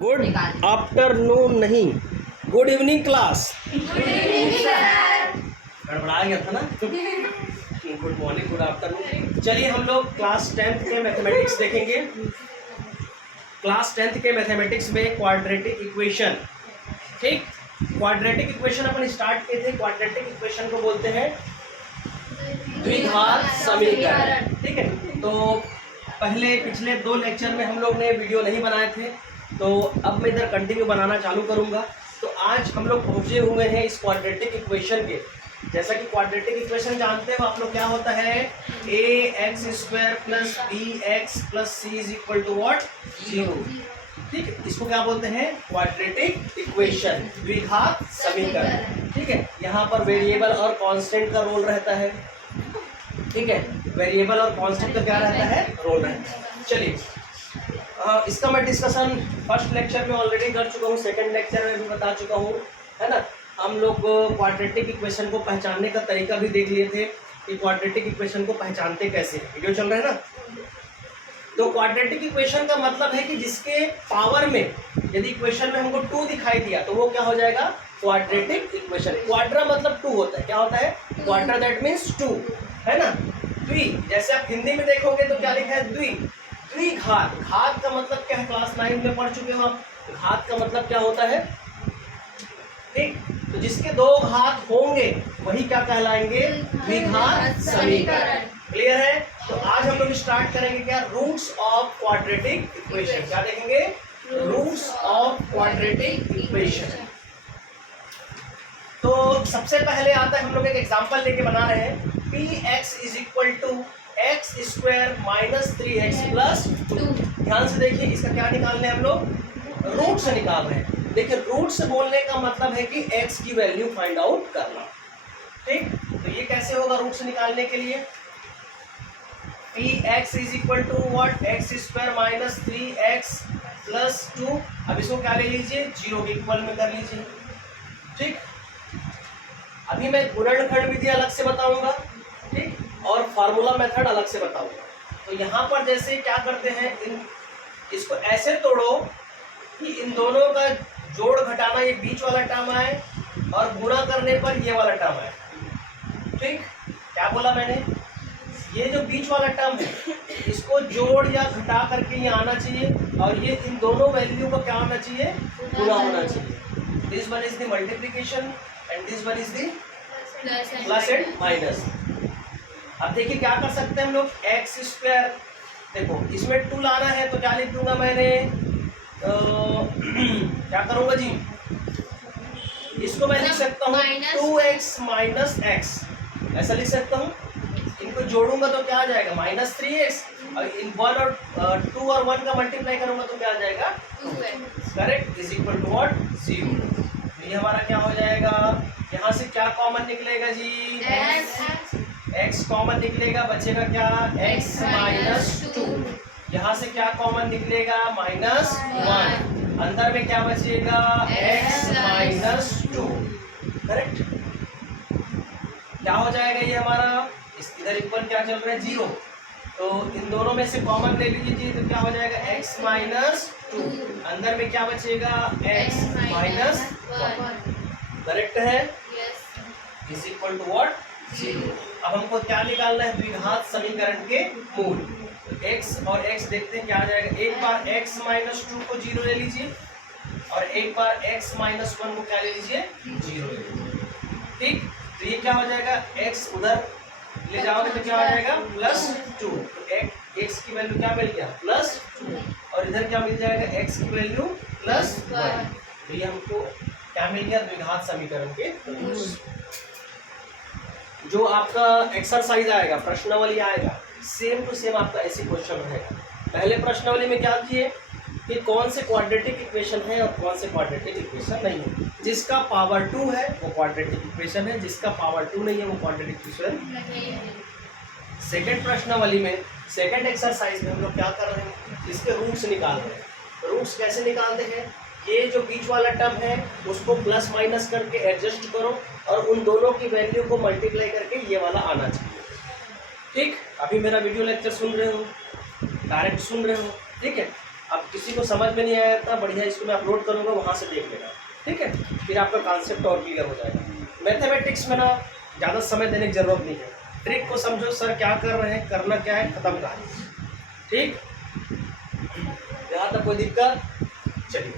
Good afternoon नहीं, good evening class. गड़बड़ा गया था ना। Good morning, good afternoon. चलिए हम लोग क्लास 10th के मैथमेटिक्स देखेंगे। क्लास 10th के मैथमेटिक्स में क्वाड्रेटिक इक्वेशन, ठीक, क्वाड्रेटिक इक्वेशन अपन स्टार्ट किए थे। क्वाड्रेटिक इक्वेशन को बोलते हैं द्विघात समीकरण, ठीक है। तो पिछले 2 लेक्चर में हम लोग ने वीडियो नहीं बनाए थे, तो अब मैं इधर कंटिन्यू बनाना चालू करूंगा। तो आज हम लोग पहुंचे हुए हैं इस क्वाड्रेटिक इक्वेशन के। जैसा कि क्वाड्रेटिक इक्वेशन जानते हो आप लोग, क्या होता है, ax² plus bx plus c is equal to what, 0, ठीक है। इसको क्या बोलते हैं, क्वाड्रेटिक इक्वेशन, द्विघात समीकरण, ठीक है। यहाँ पर वेरिएबल और कांस्टेंट का रोल रहता है, ठीक है। वेरिएबल और कांस्टेंट का क्या रहता है, रोल रहता है। चलिए इसका मैं डिस्कशन फर्स्ट लेक्चर में ऑलरेडी कर चुका हूँ, सेकंड लेक्चर में भी बता चुका हूँ, है ना। हम लोग क्वाड्रेटिक इक्वेशन को पहचानने का तरीका भी देख लिए थे कि क्वाड्रेटिक इक्वेशन को पहचानते कैसे हैं। वीडियो चल रहा है ना। तो क्वाड्रेटिक इक्वेशन का मतलब है कि जिसके पावर में यदि इक्वेशन में हमको 2 दिखाई दिया तो वो क्या हो जाएगा, क्वाड्रेटिक इक्वेशन। क्वाड्रा मतलब 2 होता है, क्या होता है, क्वाड्रा, दैट मीन्स 2, है ना। द्वि, जैसे आप हिंदी में देखोगे तो क्या लिखा है, द्वि। द्विघात, घात का मतलब क्या है, क्लास 9 में पढ़ चुके हो आप। घात का मतलब क्या होता है, ठीक। तो जिसके 2 घात होंगे वही क्या कहलाएंगे, द्विघात समीकरण। क्लियर है। तो आज हम लोग स्टार्ट करेंगे क्या, रूट्स ऑफ क्वाड्रेटिक इक्वेशन। क्या देखेंगे, रूट्स ऑफ क्वाड्रेटिक इक्वेशन। तो सबसे पहले आता है, हम लोग एक एग्जांपल लेके बना रहे हैं, px is equal to x² minus 3x plus 2। ध्यान से देखिए, इसका क्या निकालने हम लोग, रूट से निकाल रहे हैं। देखिए रूट से बोलने का मतलब है कि x की वैल्यू फाइंड आउट करना, ठीक। तो ये कैसे होगा रूट से निकालने के लिए, px is equal to what, x² minus 3x plus 2। अब इसको क्या ले लीजिए, 0 के इक्वल में कर लीजिए, ठीक। अभी मैं गुणनखंड विधि अलग से बताऊंगा, ठीक, और फार्मूला मेथड अलग से बताऊंगा। तो यहाँ पर जैसे क्या करते हैं, इसको ऐसे तोड़ो कि इन दोनों का जोड़ घटाना, ये बीच वाला टर्म आए और गुणा करने पर ये वाला टर्म आए, ठीक। क्या बोला मैंने, ये जो बीच वाला टर्म है इसको जोड़ या घटा करके ये आना चाहिए, और ये इन दोनों वैल्यू का क्या होना चाहिए, गुणा होना चाहिए। This one is the multiplication and this one is the plus and minus. अब देखिए क्या कर सकते हैं हम लोग, x², देखो इसमें 2 लाना है तो क्या लिख दूंगा मैंने, क्या करूंगा जी, इसको मैं लिख सकता हूँ 2x माइनस x, ऐसा लिख सकता हूँ। इनको जोड़ूंगा तो क्या आ जाएगा, माइनस 3x, और इन 1 और 2 और 1 का मल्टीप्लाई करूंगा तो क्या आ जाएगा, 2x, correct, is equal to what, 0। तो ये हमारा क्या हो जाएगा, यहाँ से क्या कॉमन निकलेगा जी, x कॉमन निकलेगा, बचेगा क्या, x माइनस 2। यहाँ से क्या कॉमन निकलेगा, माइनस 1, अंदर में क्या बचेगा, x माइनस 2, करेक्ट। क्या हो जाएगा ये हमारा, इधर इक्वल क्या चल रहा है, 0। तो इन दोनों में से कॉमन ले लीजिए तो क्या हो जाएगा, x माइनस 2, अंदर में क्या बचेगा, x माइनस 1, करेक्ट है, इज इक्वल टू व्हाट, 0। अब हमको क्या निकालना है, द्विघात समीकरण के मूल। तो x और x देखते हैं क्या आ जाएगा। एक बार x माइनस 2 को 0 ले लीजिए और एक बार x माइनस 1 को क्या ले लीजिए, 0 ले लीजिए, ठीक। तो ये क्या हो जाएगा, x उधर ले जाओगे तो क्या हो जाएगा, प्लस 2। तो x की वैल्यू क्या मिल गया, प्लस 2, और इधर क्या मिल जाएगा, x की वैल्यू प्लस 1। तो ये हमको क्या मिल गया, द्विघात समीकरण के रूट्स। जो आपका एक्सरसाइज आएगा, प्रश्नावली आएगा, सेम टू सेम आपका ऐसे क्वेश्चन रहेगा। पहले प्रश्नावली में क्या किए कि कौन से क्वाड्रेटिक इक्वेशन है और कौन से क्वाड्रेटिक इक्वेशन नहीं है। जिसका पावर 2 है वो क्वाड्रेटिक इक्वेशन है, जिसका पावर 2 नहीं है वो क्वाड्रेटिक इक्वेशन नहीं है। सेकंड प्रश्नावली में, सेकंड एक्सरसाइज में हम लोग क्या कर रहे हैं, इसके रूट्स निकाल रहे हैं। रूट्स कैसे निकालते हैं, ये जो बीच वाला टर्म है उसको प्लस माइनस करके एडजस्ट करो और उन दोनों की वैल्यू को मल्टीप्लाई करके ये वाला आना चाहिए, ठीक। अभी मेरा वीडियो लेक्चर सुन रहे हो, डायरेक्ट सुन रहे हो, ठीक है। अब किसी को समझ में नहीं आया इतना बढ़िया, इसको मैं अपलोड करूँगा, वहाँ से देख लेना, ठीक है। फिर आपका कॉन्सेप्ट और क्लियर हो जाएगा। मैथमेटिक्स में ना ज़्यादा समय देने की जरूरत नहीं है, ट्रिक को समझो, सर क्या कर रहे हैं, करना क्या है, खत्म कहानी, ठीक। यहाँ तक कोई दिक्कत? चलिए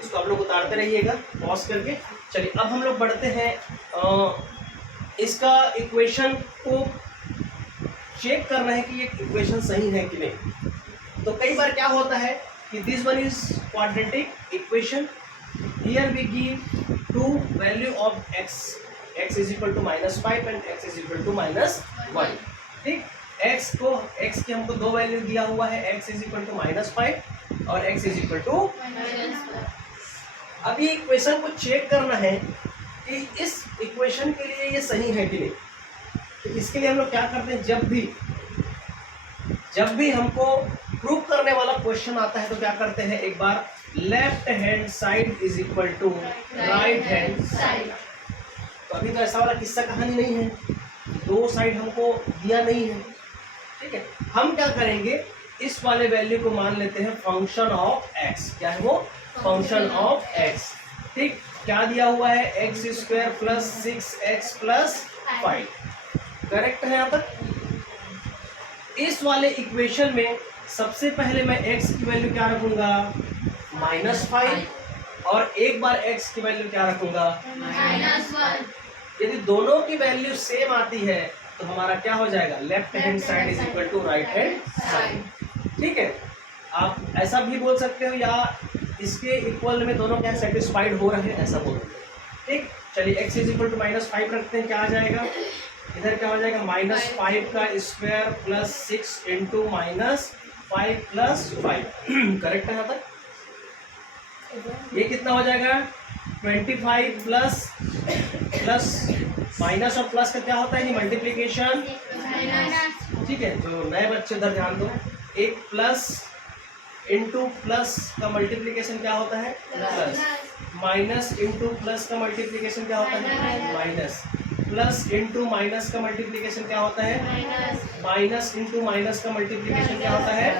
इसको आप लोग उतारते रहिएगा पॉज करके। चलिए अब हम लोग बढ़ते हैं, इसका इक्वेशन को चेक करना है कि ये इक्वेशन सही है कि नहीं। तो कई बार क्या होता है कि this one is quadratic equation, here we give two value of x, x is equal to -5 and x is equal to -1, ठीक। x की हमको दो वैल्यू दिया हुआ है, x इज इक्वल टू -5 और x इज इक्वल टू। अभी equation को चेक करना है कि इस इक्वेशन के लिए ये सही है कि नहीं। तो इसके लिए हम लोग क्या करते हैं, जब भी हमको प्रूव करने वाला क्वेश्चन आता है तो क्या करते हैं, एक बार left hand side is equal to right hand side. तो अभी तो ऐसा वाला किस्सा कहानी नहीं है, दो साइड हमको दिया नहीं है, ठीक है। हम क्या करेंगे, इस वाले वैल्यू को मान लेते हैं फंक्शन ऑफ x। क्या है वो? फंक्शन ऑफ x, ठीक। क्या दिया हुआ है, x² plus 6x plus 5, correct है यहाँ तक। इस वाले इक्वेशन में सबसे पहले मैं x की वैल्यू क्या रखूंगा, -5, और एक बार x की वैल्यू क्या रखूंगा, -1। यदि दोनों की वैल्यू सेम आती है तो हमारा क्या हो जाएगा, left hand side is equal to right hand side, ठीक है। आप ऐसा भी बोल सकते हो या इसके इक्वल में दोनों क्या सेटिस्फाइड हो रहे हैं, ऐसा बोल सकते हैं, ठीक। चलिए x इज इक्वल टू -5 रखते हैं, क्या आ जाएगा, इधर क्या हो जाएगा, -5 का square plus 6 into -5 plus 5, correct है यहाँ तक। ये कितना हो जाएगा, 25 प्लस माइनस और प्लस का क्या होता है, मल्टीप्लीकेशन, ठीक है। जो नए बच्चे उधर ध्यान दो, एक प्लस इंटू प्लस का मल्टीप्लीकेशन क्या होता है, प्लस, माइनस इंटू प्लस का मल्टीप्लीकेशन क्या होता है, माइनस, प्लस इंटू माइनस का मल्टीप्लीकेशन क्या होता है, माइनस इंटू माइनस का मल्टीप्लीकेशन क्या होता है,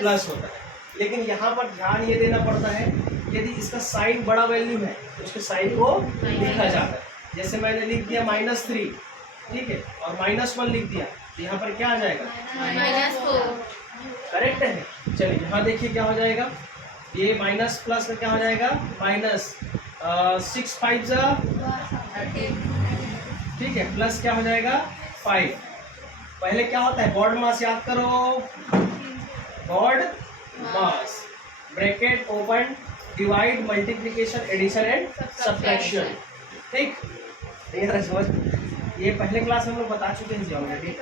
प्लस होता है। लेकिन यहाँ पर ध्यान ये देना पड़ता है, यदि इसका साइन बड़ा वैल्यू है तो उसके साइन को लिखा जाता है। जैसे मैंने लिख दिया -3, ठीक है, और -1 लिख दिया, तो यहाँ पर क्या आ जाएगा, -4, करेक्ट है। चलिए यहाँ देखिए क्या हो जाएगा, ये माइनस प्लस का क्या हो जाएगा, -6 5 ठीक है, प्लस क्या हो जाएगा 5। पहले क्या होता है, बॉड मास याद करो, BODMAS, bracket open, divide, multiplication, addition and subtraction, ठीक। ये पहले क्लास में हम लोग बता चुके हैं ज्योमेट्री,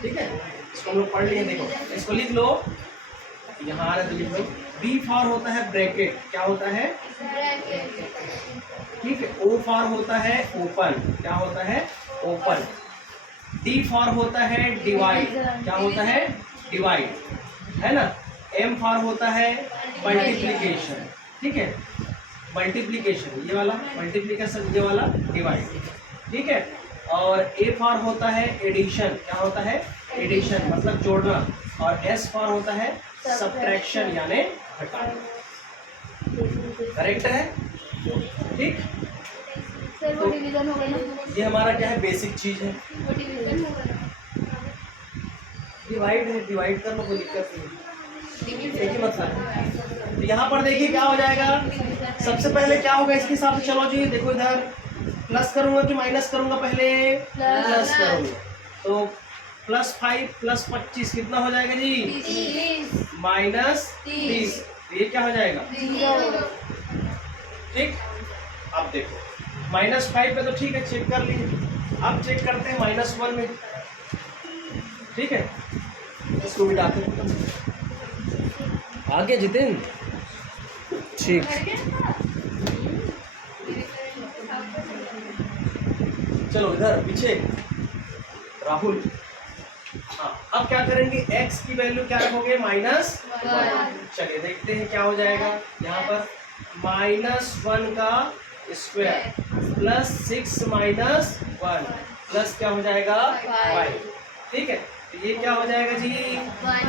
ठीक है, इसको हम लोग पढ़ लिए। देखो इसको लिख लो, यहाँ आ रहा है तो लिख लो, बी फॉर होता है ब्रैकेट, क्या होता है, ठीक है। ओ फॉर होता है ओपन, क्या होता है, ओपन। डी फॉर होता है डिवाइड, क्या होता है, डिवाइड, है ना। एम फॉर होता है मल्टीप्लिकेशन, ठीक है, मल्टीप्लिकेशन, ये वाला मल्टीप्लिकेशन, ये वाला डिवाइड, ठीक है। और ए फॉर होता है एडिशन, क्या होता है, एडिशन मतलब जोड़ना, और एस फॉर होता है सब्ट्रैक्शन यानी घटाना, करेक्ट है, ठीक। तो ये हमारा क्या है, बेसिक चीज है, डिवाइड है, डिवाइड करना कोई दिक्कत नहीं, एक ही मतलब है। तो यहाँ पर देखिए क्या हो जाएगा, सबसे पहले क्या होगा इसके हिसाब से, चलो जी देखो इधर प्लस करूंगा कि माइनस करूंगा, पहले प्लस करूंगा, तो +5 + 25 कितना हो जाएगा जी, -30, ये क्या हो जाएगा, ठीक। अब देखो -5 पे तो ठीक है, चेक कर लिए, अब चेक करते हैं -1 में, ठीक है। इसको मिटाते हैं, आगे जितिन, ठीक। चलो इधर पीछे राहुल, हाँ अब क्या करेंगे, x की वैल्यू क्या रखोगे, -1। चलिए देखते हैं क्या हो जाएगा, यहाँ पर -1 का स्क्वायर प्लस 6 - 1 प्लस क्या हो जाएगा 5, ठीक है। तो ये क्या हो जाएगा जी,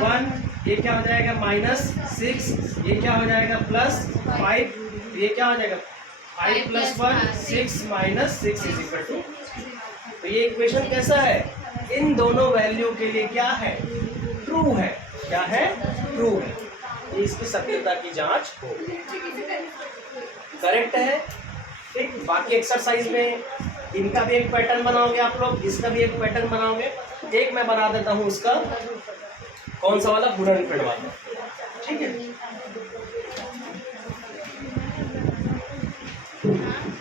1 ये क्या हो जाएगा -6, ये क्या हो जाएगा +5, ये क्या हो जाएगा 5 + 1 6 - 6 = 2। तो ये इक्वेशन कैसा है, इन दोनों वैल्यू के लिए क्या है, ट्रू है। क्या है, ट्रू है। ये इसकी सत्यता की जांच हो, करेक्ट है। ठीक, बाकी एक्सरसाइज में इनका भी एक पैटर्न बनाओगे आप लोग, इसका भी एक पैटर्न बनाओगे। एक मैं बना देता हूँ उसका, कौन सा वाला, गुणनखंड वाला, ठीक है।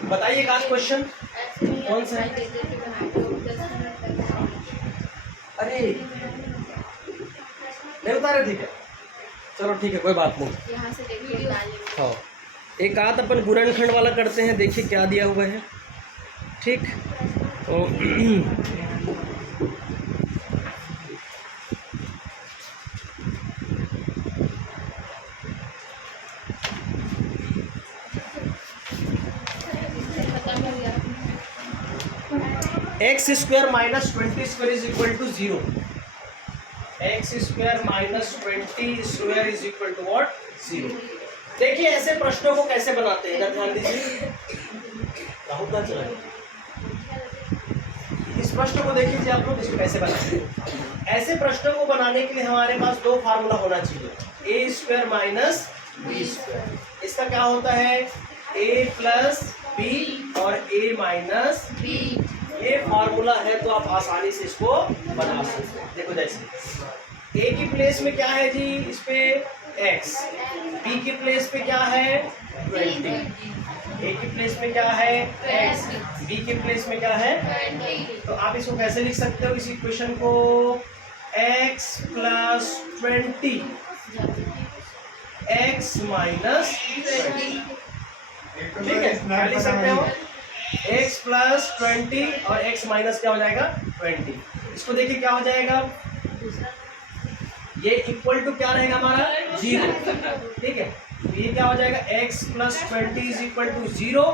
बताइए आज क्वेश्चन कौन सा है। अरे नहीं उतारे, ठीक है, चलो ठीक है, कोई बात नहीं। हाँ, एक आध अपन गुणनखंड वाला करते हैं, देखिए क्या दिया हुआ है। ठीक, तो x² - 20² = 0। x² - 20² = what, 0। देखिए ऐसे प्रश्नों को कैसे बनाते हैं, इधर ध्यान दीजिए। राहुल का चला, इस प्रश्न को देखिए जी आप लोग, इसको कैसे बनाते हैं। ऐसे प्रश्नों को बनाने के लिए हमारे पास दो फार्मूला होना चाहिए, a² - b²। इसका क्या होता है, a + b और a - b। ये फार्मूला है तो आप आसानी से इसको बना सकते हैं। देखो जैसे a की प्लेस में क्या है जी, इस पे x, b की प्लेस पे क्या है 20, a की प्लेस में क्या है x, b की प्लेस में क्या है 20। तो आप इसको कैसे लिख सकते हो, इस इक्वेशन को x + 20 x - 20, ठीक है, क्या लिख सकते हो, x + 20 और x माइनस क्या हो जाएगा 20। इसको देखिए क्या हो जाएगा, ये इक्वल टू क्या रहेगा हमारा 0, ठीक है। तो ये क्या हो जाएगा, x + 20 = 0,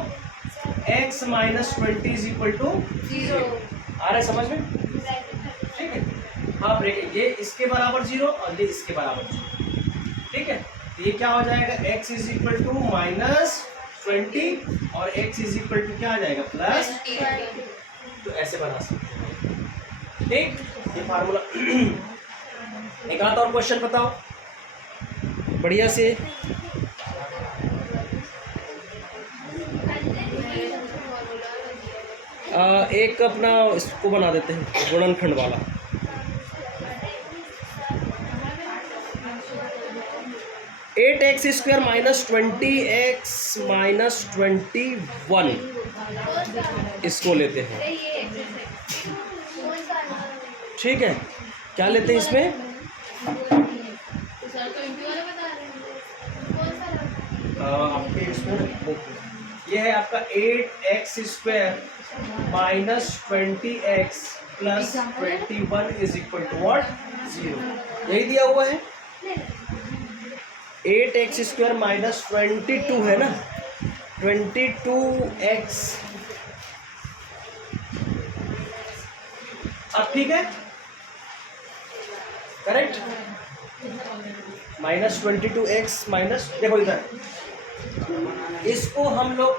x - 20 = 0। आ रहा है समझ में, ठीक है। हाँ ब्रेक, ये इसके बराबर 0 और ये इसके बराबर 0, ठीक है। तो ये क्या हो जाएगा, x = -20 और x = क्या आ जाएगा +20। तो ऐसे बना सकते हैं, ठीक। ये फार्मूला। एक आध और क्वेश्चन बताओ बढ़िया से। एक अपना इसको बना देते हैं गुणनखंड वाला। (8x² - 20x - 21) इसको लेते हैं, ठीक है। क्या लेते हैं इसमें, आपके इसमें ये है आपका 8x² - 20x + 21 = what, 0। यही दिया हुआ है। 8x² - 22 है ना, 22x। अब ठीक है, करेक्ट। -22x माइनस, देखो इधर इसको हम लोग,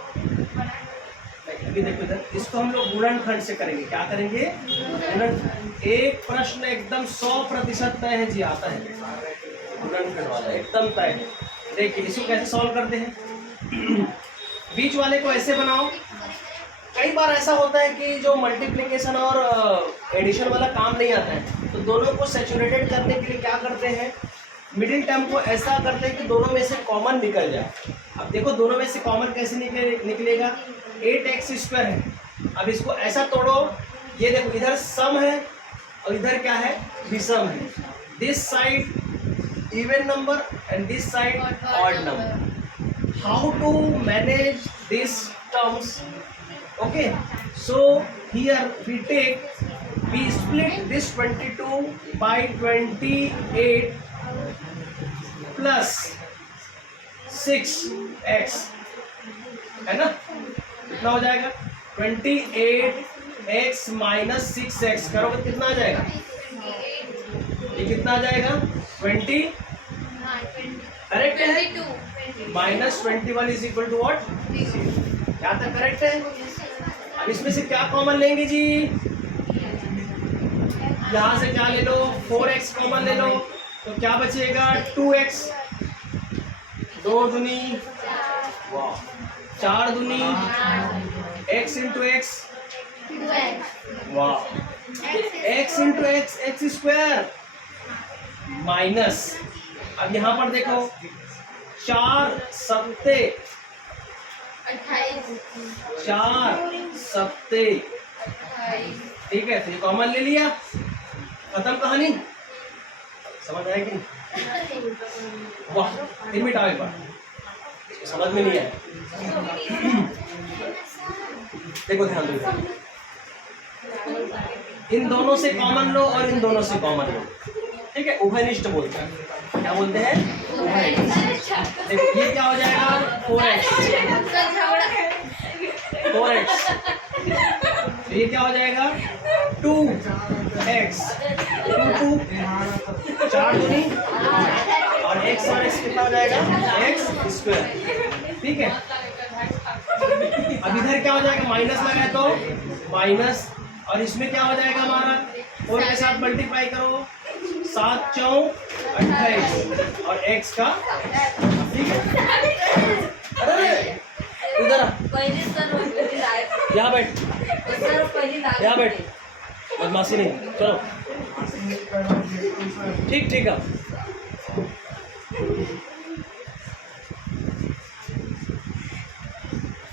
देखो इधर इसको हम लोग गुणनखंड से करेंगे। क्या करेंगे, गुणनखंड। एक प्रश्न एकदम 100% तय है जी, आता है गुणनखंड वाला, एकदम तय है। देखिए इसको कैसे सॉल्व करते हैं, बीच वाले को ऐसे बनाओ। कई बार ऐसा होता है कि जो मल्टीप्लिकेशन और एडिशन वाला काम नहीं आता है, तो दोनों को सैचुरेटेड करने के लिए क्या करते हैं, मिडिल टर्म को ऐसा करते हैं कि दोनों में से कॉमन निकल जाए। अब देखो दोनों में से कॉमन कैसे निकलेगा, 8x² है। अब इसको ऐसा तोड़ो, ये देखो इधर सम है और इधर क्या है, विषम है। This side even number and this side odd number. How to manage this terms, okay, so here we split this 22 by 28 plus 6x, है ना, कितना हो जाएगा 28x - 6x। करोगे कितना आ जाएगा, ये कितना आ जाएगा 28। करेक्ट है? -21 इज इक्वल टू व्हाट? यहाँ तक करेक्ट है? अब इसमें से क्या कॉमन लेंगे जी? यहाँ से क्या ले लो? 4x कॉमन ले लो, तो क्या बचेगा? 2x, 2 दूनी 4 दूनी x इंटू एक्स, वाह, x into x, x square minus, अब यहाँ पर देखो 4 सत्ते 4 सत्ते, ठीक है, तो ये कॉमन ले लिया, खत्म कहानी। समझ आया कि नहीं? वाह, फिर मिटाओ एक बार, समझ में नहीं आया। देखो ध्यान दो, इन दोनों से कॉमन लो और इन दोनों से कॉमन लो, ठीक है, उभयनिष्ठ बोलते हैं। क्या बोलते हैं? उभयनिष्ठ। देखो ये क्या हो जाएगा? 4x, 4x, ये क्या हो जाएगा? 2x, 2 4 दूनी और x और x कितना हो जाएगा? x स्क्वायर, ठीक है। अब इधर क्या हो जाएगा? माइनस लगाए तो माइनस, और इसमें क्या हो जाएगा हमारा? 4 के साथ मल्टीप्लाई करो, 7 4 28 और x का, ठीक है। अरे इधर यहाँ बैठ, यहाँ बैठ, बदमाशी नहीं, चलो ठीक ठीक है।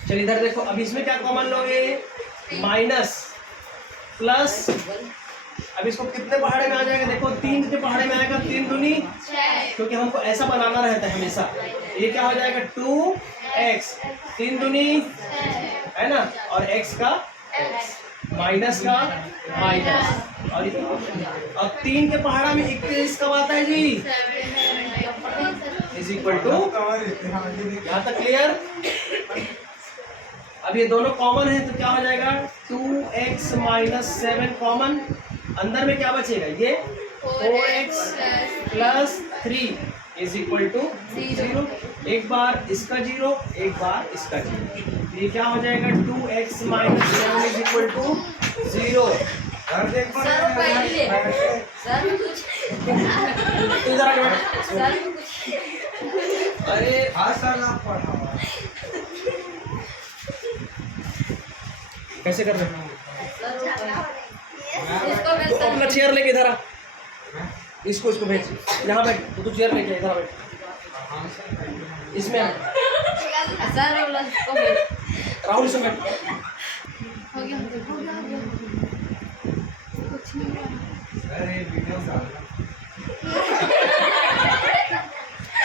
चलिए इधर देखो, अब इसमें क्या कॉमन लोगे? माइनस प्लस, अब इसको कितने पहाड़े में आ जाएगा? देखो 3 के पहाड़े में आएगा, 3 दूनी, क्योंकि हमको ऐसा बनाना रहता है हमेशा। ये क्या हो जाएगा? 2x, 3 दूनी है ना, और x का माइनस का माइनस, और अब 3 के पहाड़ा में 21 कब आता है जी? इज इक्वल टू, यहाँ तक क्लियर? अब ये दोनों कॉमन है तो क्या हो जाएगा? 2x माइनस 7 कॉमन, अंदर में क्या बचेगा? ये 4x plus 3 is equal to 0। एक बार इसका 0, एक बार इसका 0, ये क्या हो जाएगा? 2x minus 7 is equal to 0। अरे कैसे कर रहे हो? तो अपना चेयर लेके इधर आ, इसको भेज, यहाँ बैठ, तो चेयर लेके इधर बैठ, इसमें राहुल से बैठ।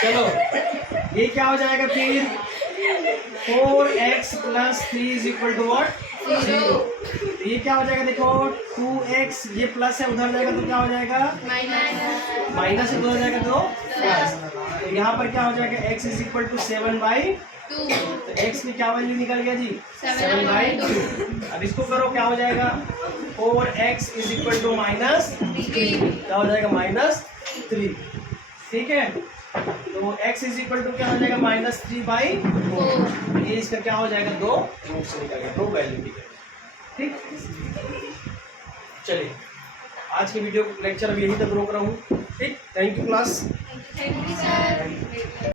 चलो ये क्या हो जाएगा फिर? 4x plus 3 is equal to what? 0। ये क्या हो जाएगा? देखो 2x, ये प्लस है, उधर जाएगा तो क्या हो जाएगा? माइनस है, उधर जाएगा तो प्लस। तो यहाँ पर क्या हो जाएगा? x इज इक्वल टू 7/2, तो x की क्या वैल्यू निकल गया जी? 7/2। अब इसको करो, क्या हो जाएगा? 4x is equal to minus, क्या हो जाएगा? -3, ठीक है। तो x इज इक्वल टू क्या हो जाएगा? -3/4। ये इसका क्या हो जाएगा? 2 रूट से निकलेगा, 2 वैल्यू निकलेगा, ठीक। चलिए आज के वीडियो लेक्चर अब यहीं तक रोक रहा हूँ, ठीक। Thank you class.